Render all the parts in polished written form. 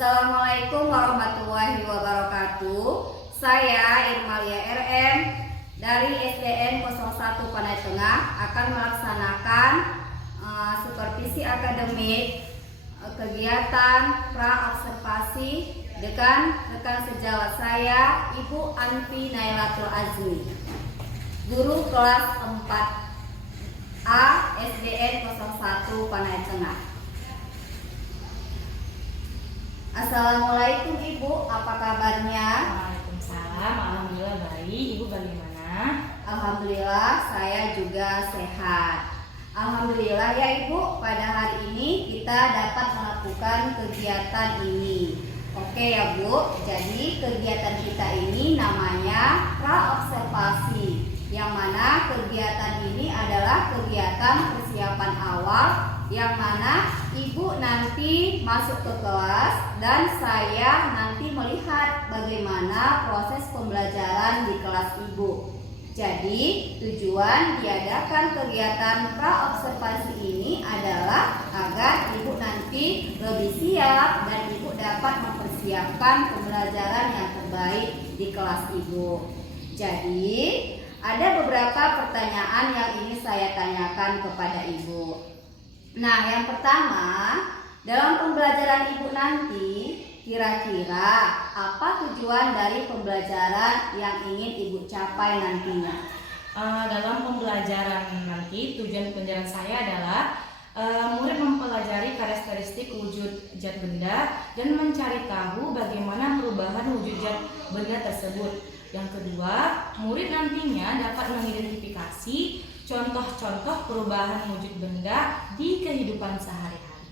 Assalamualaikum warahmatullahi wabarakatuh. Saya Irmalia RM dari SDN 01 Panai Tengah akan melaksanakan supervisi akademik kegiatan pra-observasi dengan rekan sejawat saya, Ibu Anfi Nailatul Azmi, guru kelas 4A SDN 01 Panai Tengah. Assalamualaikum Ibu, apa kabarnya? Waalaikumsalam, alhamdulillah baik. Ibu bagaimana? Alhamdulillah saya juga sehat. Alhamdulillah ya Ibu, pada hari ini kita dapat melakukan kegiatan ini. Oke ya Bu, jadi kegiatan kita ini namanya pra-observasi, yang mana kegiatan ini adalah kegiatan persiapan awal, yang mana Ibu nanti masuk ke kelas dan saya nanti melihat bagaimana proses pembelajaran di kelas Ibu. Jadi tujuan diadakan kegiatan pra-observasi ini adalah agar Ibu nanti lebih siap dan Ibu dapat mempersiapkan pembelajaran yang terbaik di kelas Ibu. Jadi ada beberapa pertanyaan yang ingin saya tanyakan kepada Ibu. Nah, yang pertama, dalam pembelajaran Ibu nanti, kira-kira apa tujuan dari pembelajaran yang ingin Ibu capai nantinya? Dalam pembelajaran nanti, tujuan pembelajaran saya adalah murid mempelajari karakteristik wujud zat benda dan mencari tahu bagaimana perubahan wujud zat benda tersebut. Yang kedua, murid nantinya dapat mengidentifikasi contoh-contoh perubahan wujud benda di kehidupan sehari-hari.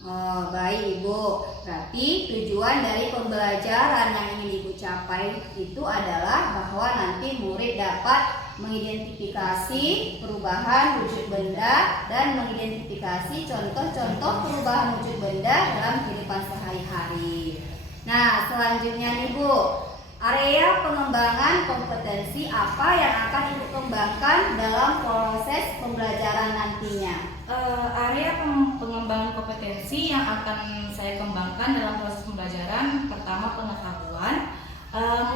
Oh, baik Ibu. Berarti tujuan dari pembelajaran yang ingin Ibu capai itu adalah bahwa nanti murid dapat mengidentifikasi perubahan wujud benda dan mengidentifikasi contoh-contoh perubahan wujud benda dalam kehidupan sehari-hari. Nah, selanjutnya nih Bu, area pengembangan kompetensi apa yang akan Ibu kembangkan dalam proses pembelajaran nantinya? Area pengembangan kompetensi yang akan saya kembangkan dalam proses pembelajaran, pertama pengetahuan.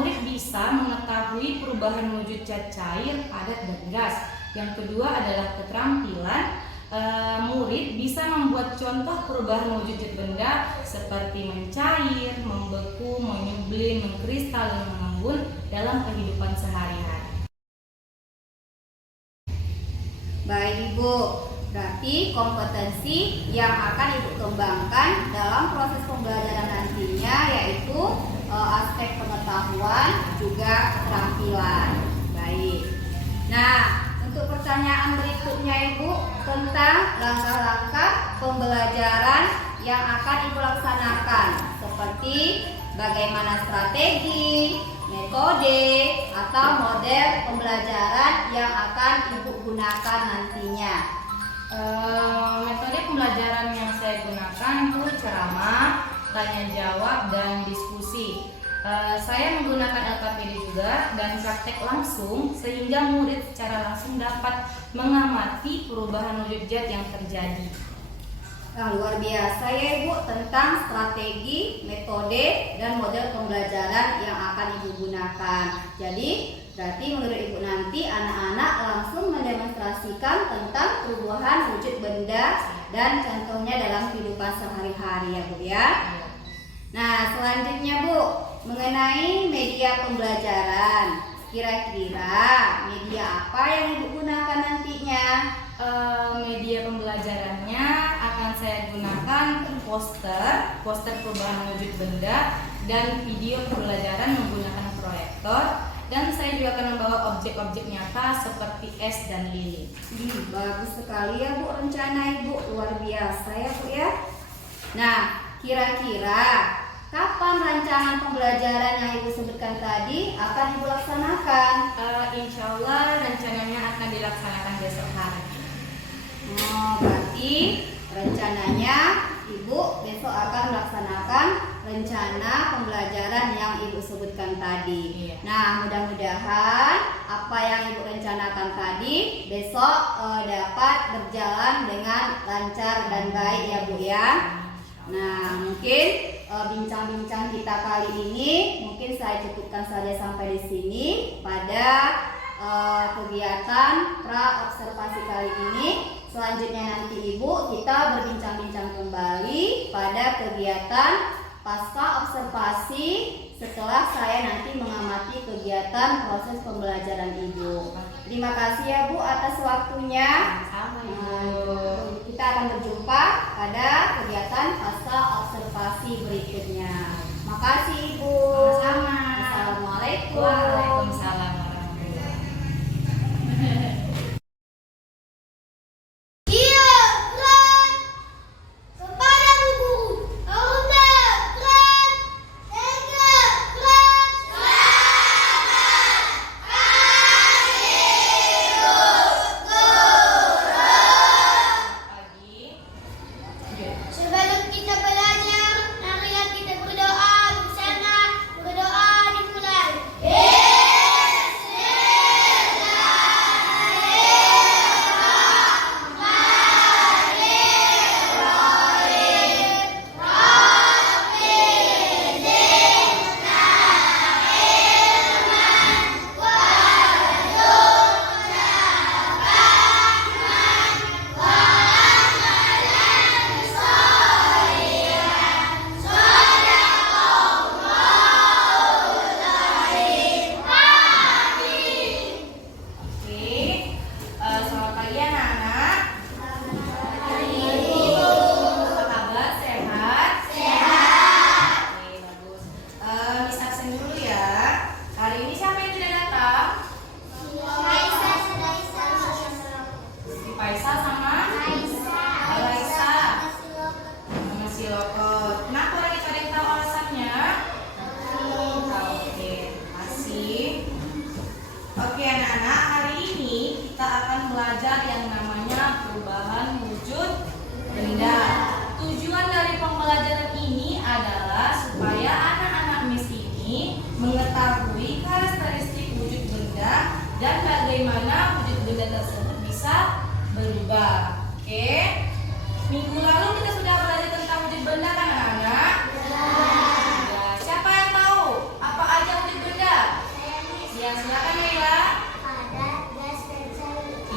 Murid bisa mengetahui perubahan wujud zat cair, padat, dan gas. Yang kedua adalah keterampilan. Murid bisa membuat contoh perubahan wujud zat benda seperti mencair, membeku, menyublim, mengkristal, dan mengembun dalam kehidupan sehari-hari. Baik Ibu, berarti kompetensi yang akan Ibu kembangkan dalam proses pembelajaran nantinya yaitu aspek pengetahuan juga keterampilan. Baik. Nah, untuk pertanyaan berikutnya Ibu tentang langkah-langkah pembelajaran yang akan Ibu laksanakan, seperti bagaimana strategi, metode, atau model pembelajaran yang akan Ibu gunakan nantinya. Metode pembelajaran yang saya gunakan itu ceramah, tanya jawab, dan diskusi. Saya menggunakan LKPD juga dan praktek langsung sehingga murid secara langsung dapat mengamati perubahan wujud zat yang terjadi. Nah, luar biasa ya Ibu tentang strategi, metode, dan model pembelajaran yang akan Ibu gunakan. Jadi berarti menurut Ibu nanti anak-anak langsung mendemonstrasikan tentang perubahan wujud benda dan contohnya dalam kehidupan sehari-hari ya Bu ya. Nah, selanjutnya Bu, mengenai media pembelajaran, kira-kira media apa yang Ibu gunakan nantinya? Media pembelajarannya akan saya gunakan poster perubahan wujud benda, dan video pembelajaran menggunakan proyektor, dan saya juga akan membawa objek-objek nyata seperti es dan lilin. Bagus sekali ya Bu rencana Ibu, luar biasa ya Bu ya. Nah, kira-kira kapan rancangan pembelajaran yang Ibu sebutkan tadi akan Ibu laksanakan? Insya Allah rencananya akan dilaksanakan besok hari. Berarti rencananya Ibu besok akan melaksanakan rencana pembelajaran yang Ibu sebutkan tadi. Iya. Nah, mudah-mudahan apa yang Ibu rencanakan tadi besok dapat berjalan dengan lancar dan baik ya Bu ya. Nah, mungkin bincang-bincang kita kali ini. Mungkin saya cukupkan saja sampai di sini pada kegiatan pra observasi kali ini. Selanjutnya nanti Ibu kita berbincang-bincang kembali pada kegiatan pasca observasi setelah saya nanti mengamati kegiatan proses pembelajaran Ibu. Terima kasih ya Bu atas waktunya. Kita akan berjumpa pada kegiatan pasca observasi berikutnya. Makasih Ibu. Sama-sama. Assalamualaikum. Waalaikumsalam warahmatullahi wabarakatuh. Sebelum kita belajar, marilah kita berdoa bersama. Berdoa dimulai. Selamat pagi anak-anak. Apa kabar? Sehat? Oke, bagus. Miss absen dulu ya. Hari ini siapa yang tidak datang? Si Faisal sama Raisa sama si Loko. Kenapa orang itu ada yang tahu alasannya? Oke, makasih. Oke anak-anak, hari ini kita akan belajar yang namanya perubahan wujud benda. Tujuan dari pembelajaran ini adalah supaya anak-anak Miss ini mengetahui karakteristik wujud benda dan bagaimana wujud benda tersebut bisa berubah. Oke, minggu lalu kita sudah belajar tentang wujud benda kan anak-anak? Ya, siapa yang tahu apa aja wujud benda? Ya, silakan Naila.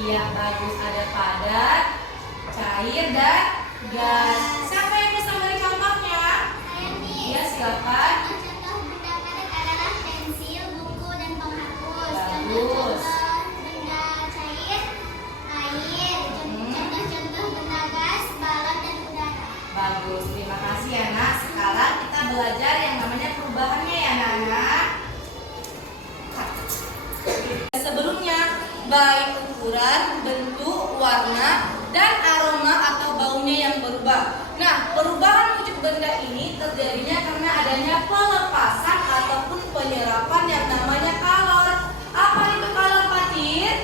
Iya, bagus. Ada padat, cair, dan gas. Siapa yang bisa beri contohnya? Iya, silakan. Contoh benda padat adalah pensil, buku, dan penghapus. Bagus. Benda cair, air. Contoh-contoh benda gas, balon, dan udara. Bagus, terima kasih anak. Sekarang kita belajar yang namanya perubahannya ya anak-anak. Sebelumnya, baik ukuran, bentuk, warna, dan aroma atau baunya yang berubah. Nah, perubahan wujud benda ini terjadinya karena adanya pelepasan ataupun penyerapan yang namanya kalor. Apa itu kalor, Fatir?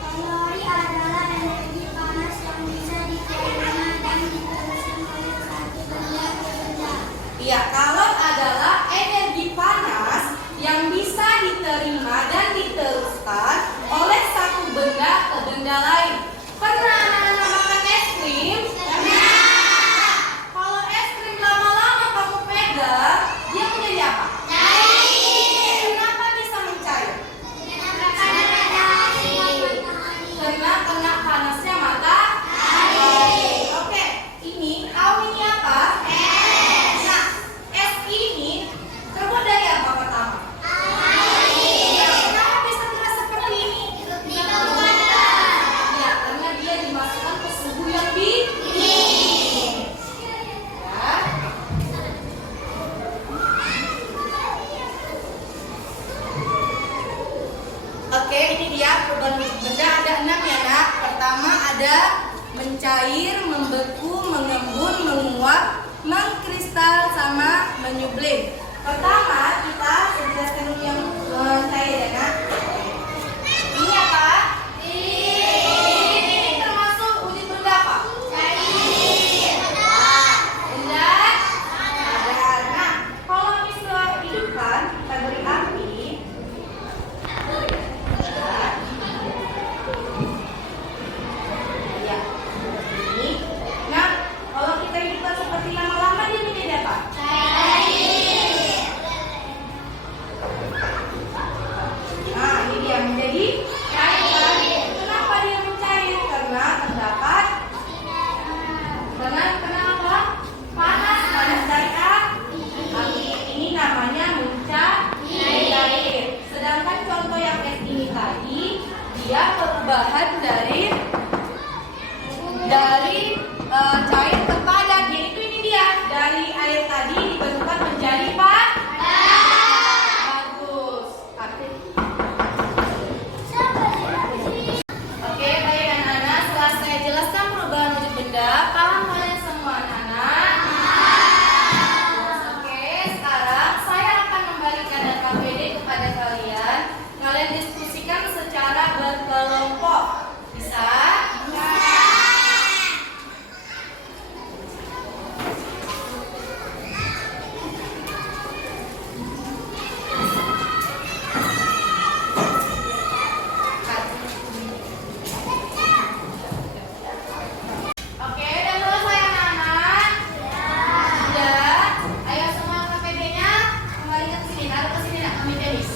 Kalori adalah energi panas yang bisa diterima dan diteruskan oleh satu benda ke benda. Iya, kalor adalah energi panas yang bisa diterima dan diteruskan oleh satu benda ke benda lain. Pernah anak-anak makan es krim? Pernah. Kalau es krim lama-lama kamu pegang, dia menjadi apa? Cair. Kenapa bisa mencair? Karena kena panasnya matahari. Oke, ini tahu ini apa? Es. Nah, es ini terbuat dari apa pertama? Ya, kenapa bisa keras seperti ini? Ya, karena dia dimasukkan ke suhu yang dingin. Ya. Oke, ini dia perubahan wujud benda ada 6 ya nak. Pertama ada mencair, membeku, mengembun, menguap, mengkristal, sama menyublim. Pertama kita jelaskan dulu yang cair ya nak. Ini apa? Ini termasuk wujud benda apa? Benda padat. Nah, kalau misalnya hidupkan, kita beri api. Ya, ini. Nah, kalau kita hidupkan seperti lama-lama dia menjadi apa? Cair. perubahan dari cair ke padat, yaitu ini dia, dari air tadi dibentuk menjadi bagus. Oke, baik anak-anak, setelah saya jelaskan perubahan wujud benda, paham kalian semua anak-anak? Oke, sekarang saya akan memberikan data PD kepada kalian. Kalian diskusikan secara berkelompok. Bisa? Oke, udah selesai anak-anak? Sudah? Ayo semua KPD-nya kembali ke sini. Taruh ke sini nak, kami tenis.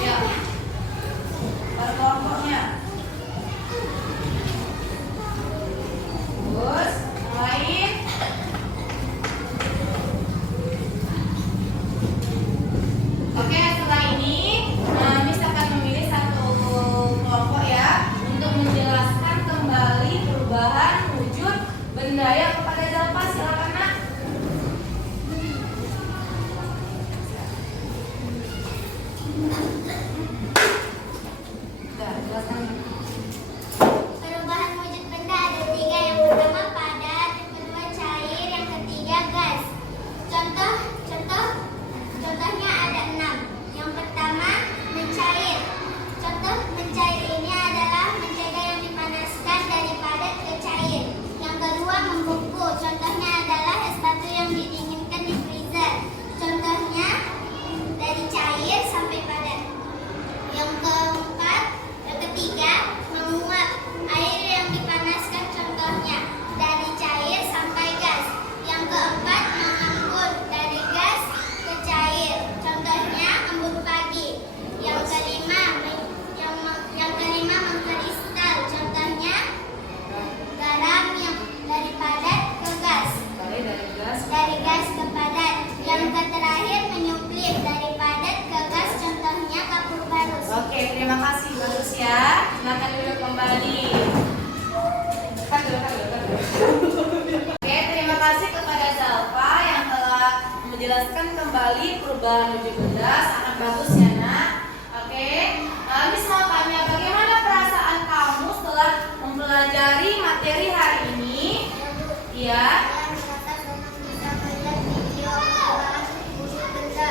Ya. Kelompoknya. Terus, yang lain. Oke, setelah ini Miss akan memilih satu kelompok ya untuk menjelaskan kembali perubahan wujud benda yang kepada Zalfa. Silakan nak. Sudah, jelaskan. Perubahan wujud benda ada 3. Yang pertama padat, yang kedua cair, yang ketiga gas. Contohnya ada 6. Yang pertama mencair. Contoh mencair ini adalah mentega yang dipanaskan dari padat ke cair. Yang kedua membeku. Contohnya adalah es batu yang didinginkan di freezer. Contohnya dari cair sampai padat. Yang ketiga menguap. Air yang dipanaskan contohnya dari cair sampai gas. Yang keempat mengembun dari gas ke cair. Contohnya embun pagi. Yang kelima mengkristal. Contohnya garam yang dari padat ke gas. Dari gas ke padat. Yang terakhir menyuplir dari padat ke gas. Contohnya kapur barus. Oke, terima kasih, bagus ya. Silakan duduk kembali. Oke, terima kasih kepada Zalfa yang telah menjelaskan kembali perubahan wujud benda. Sangat bagus ya nak. Oke, Miss mau tanya bagaimana perasaan kamu setelah mempelajari materi hari ini? Iya. Saya merasa senang bisa melihat video perubahan wujud benda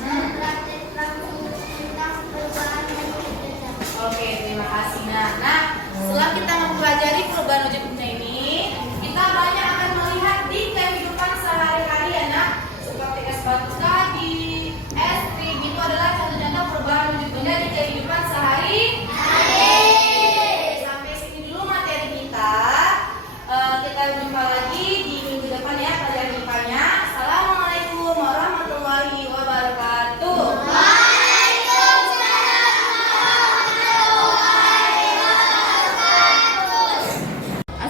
dan praktek langsung tentang perubahan wujud benda. Oke, terima kasih. Nah, setelah kita mempelajari perubahan wujud benda ini, kita banyak akan melihat di kehidupan sehari-hari ya nak, seperti es batu tadi, es krim, itu adalah contoh-contoh perubahan wujud benda di kehidupan sehari-hari. Sampai sini dulu materi kita. Kita jumpa lagi di minggu depan ya pelajaran IPA-nya. Assalamualaikum warahmatullahi wabarakatuh.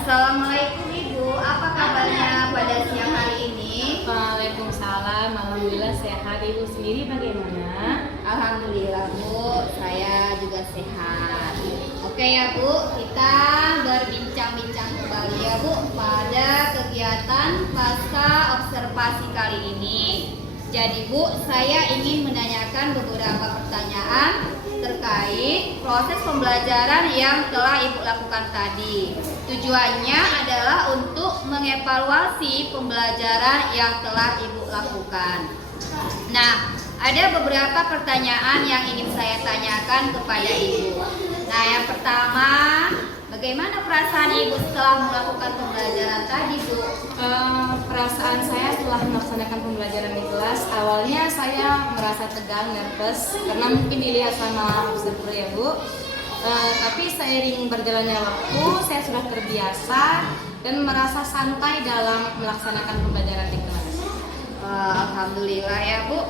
Assalamualaikum Ibu, apa kabarnya pada siang hari ini? Waalaikumsalam, alhamdulillah sehat. Ibu sendiri bagaimana? Alhamdulillah Bu, saya juga sehat. Oke ya Bu, kita berbincang-bincang kembali ya Bu pada kegiatan pasca observasi kali ini. Jadi Bu, saya ingin menanyakan beberapa pertanyaan terkait proses pembelajaran yang telah Ibu lakukan tadi. Tujuannya adalah untuk mengevaluasi pembelajaran yang telah Ibu lakukan. Nah, ada beberapa pertanyaan yang ingin saya tanyakan kepada Ibu. Nah, yang pertama, bagaimana perasaan Ibu setelah melakukan pembelajaran tadi, Bu? Perasaan saya setelah melaksanakan pembelajaran di kelas, awalnya saya merasa tegang, nervous, karena mungkin dilihat sama observer ya Bu. Tapi seiring berjalannya waktu, saya sudah terbiasa dan merasa santai dalam melaksanakan pembelajaran di kelas. Alhamdulillah ya Bu.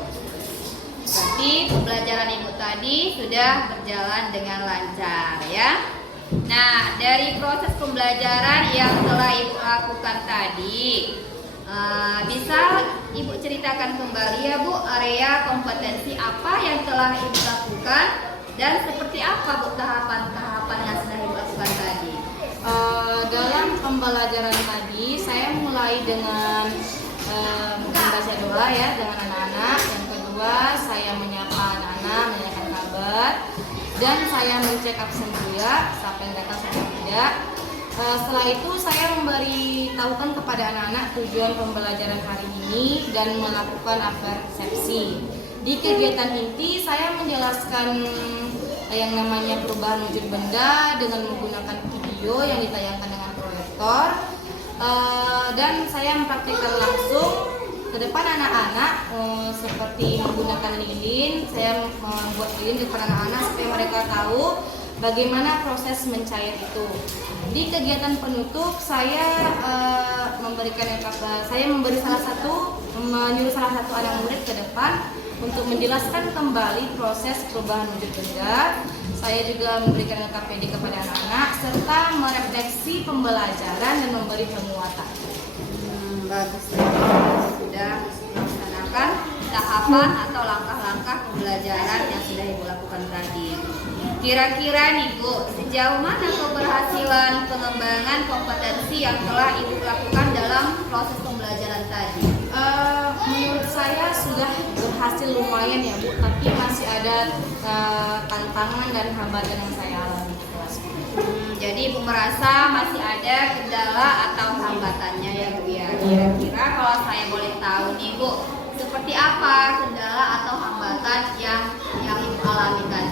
Berarti pembelajaran Ibu tadi sudah berjalan dengan lancar ya. Nah, dari proses pembelajaran yang telah Ibu lakukan tadi, bisa Ibu ceritakan kembali ya Bu, area kompetensi apa yang telah Ibu lakukan Dan seperti apa Bu tahapan-tahapan yang sudah Ibu lakukan tadi? Dalam pembelajaran tadi saya mulai dengan membaca doa ya dengan anak-anak. Yang kedua saya menyapa anak-anak, menanyakan kabar, dan saya mencek absen juga siapa yang datang siapa yang tidak. Setelah itu saya memberitahukan kepada anak-anak tujuan pembelajaran hari ini dan melakukan persepsi. Di kegiatan inti saya menjelaskan yang namanya perubahan wujud benda dengan menggunakan video yang ditayangkan dengan proyektor, dan saya mempraktikkan langsung ke depan anak-anak seperti menggunakan lilin. Saya membuat lilin di depan anak-anak supaya mereka tahu bagaimana proses mencair itu. Di kegiatan penutup saya menyuruh salah satu anak murid ke depan untuk menjelaskan kembali proses perubahan wujud benda. Saya juga memberikan KPD kepada anak-anak serta merefleksi pembelajaran dan memberi penguatan. Bagus, sudah melaksanakan tahapan atau langkah-langkah pembelajaran yang sudah Ibu lakukan tadi. Kira-kira nih Bu, sejauh mana keberhasilan pengembangan kompetensi yang telah Ibu lakukan dalam proses pembelajaran tadi? Menurut saya sudah berhasil lumayan ya Bu, tapi masih ada tantangan dan hambatan yang saya alami di kelas. Jadi Ibu merasa masih ada kendala atau hambatannya ya Bu ya. Kira-kira kalau saya boleh tahu nih Bu, seperti apa kendala atau hambatan yang Ibu alami tadi?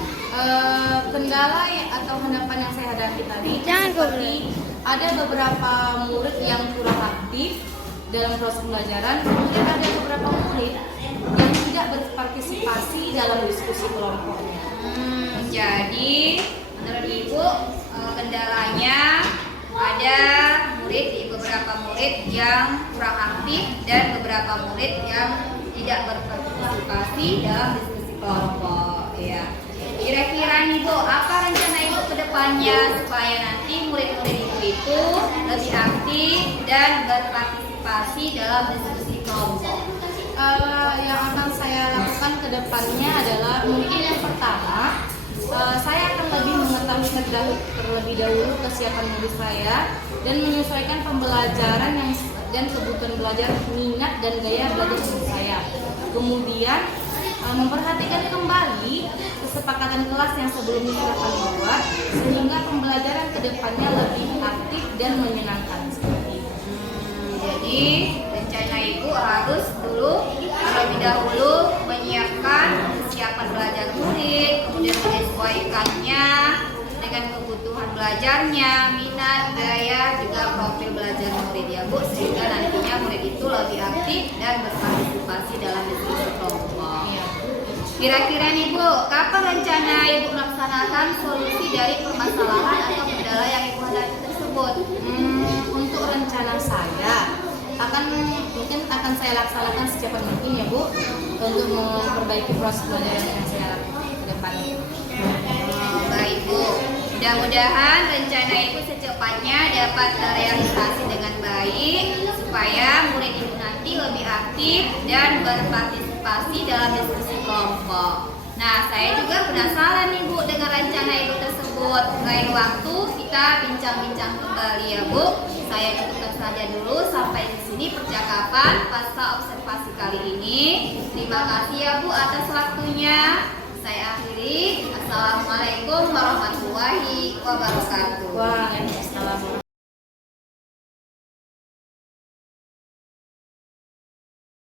Kendala atau hadapan yang saya hadapi tadi seperti ada beberapa murid yang kurang aktif dalam proses pembelajaran, kemudian ada beberapa murid yang tidak berpartisipasi dalam diskusi kelompoknya. Jadi menurut Ibu kendalanya ada beberapa murid yang kurang aktif dan beberapa murid yang tidak berpartisipasi dalam diskusi kelompok ya. Kira-kira nih Bu, apa rencana Ibu ke depannya supaya nanti murid-murid Ibu itu lebih aktif dan berpartisipasi dalam diskusi kelompok? Yang akan saya lakukan ke depannya adalah mungkin yang pertama, saya akan lebih mengetahui terlebih dahulu kesiapan murid saya dan menyesuaikan pembelajaran dan kebutuhan belajar, minat dan gaya belajar murid saya. Kemudian memperhatikan kembali kesepakatan kelas yang sebelumnya sudah kami buat sehingga pembelajaran ke depannya lebih aktif dan menyenangkan seperti itu. Jadi rencana Ibu harus terlebih dahulu menyiapkan kesiapan belajar murid, kemudian menyesuaikannya dengan kebutuhan belajarnya, minat, gaya, juga profil belajar murid ya Bu, sehingga nantinya murid itu lebih aktif dan berpartisipasi dalam diskusi kelompok. Kira-kira nih Bu, kapan rencana Ibu melaksanakan solusi dari permasalahan atau kendala yang Ibu hadapi tersebut? Untuk rencana saya mungkin akan saya laksanakan secepat mungkin ya Bu, untuk memperbaiki proses pembelajaran yang saya lakukan ke depan. Baik Bu, mudah-mudahan rencana Ibu secepatnya dapat terrealisasi dengan baik supaya murid Ibu nanti lebih aktif dan berpartisipasi dalam diskusi kelompok. Nah, saya juga penasaran nih Bu dengan rencana Ibu tersebut. Lain waktu kita bincang-bincang kembali ya Bu. Saya cukupkan saja dulu sampai di sini percakapan pasca observasi kali ini. Terima kasih ya Bu atas waktunya. Saya akhiri. Assalamualaikum warahmatullahi wabarakatuh.